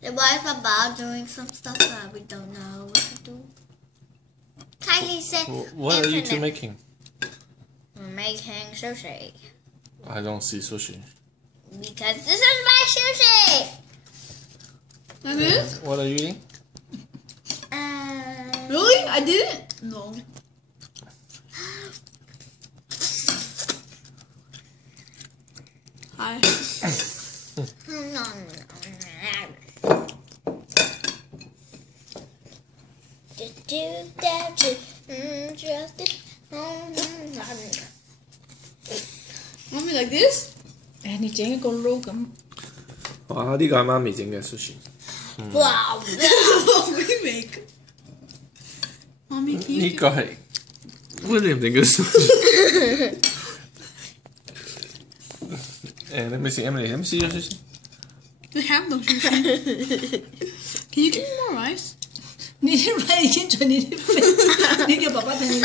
Why is Papa doing some stuff that we don't know what to do? Kylie said, what are you two making? We're making sushi. I don't see sushi. Because this is my sushi! That is? What are you eating? Really? I didn't? No. Hi. Mommy, like this? 你整一個撈咁。哇！呢個係媽咪整嘅 sushi。哇！Mommy make. Mommy, can you? 呢個係 William 整嘅 sushi。let me see, Emily. Let me see your sushi. We have no sushi. Can you give me more rice? 你啲 rice 已經在你啲 face，你叫爸爸同你。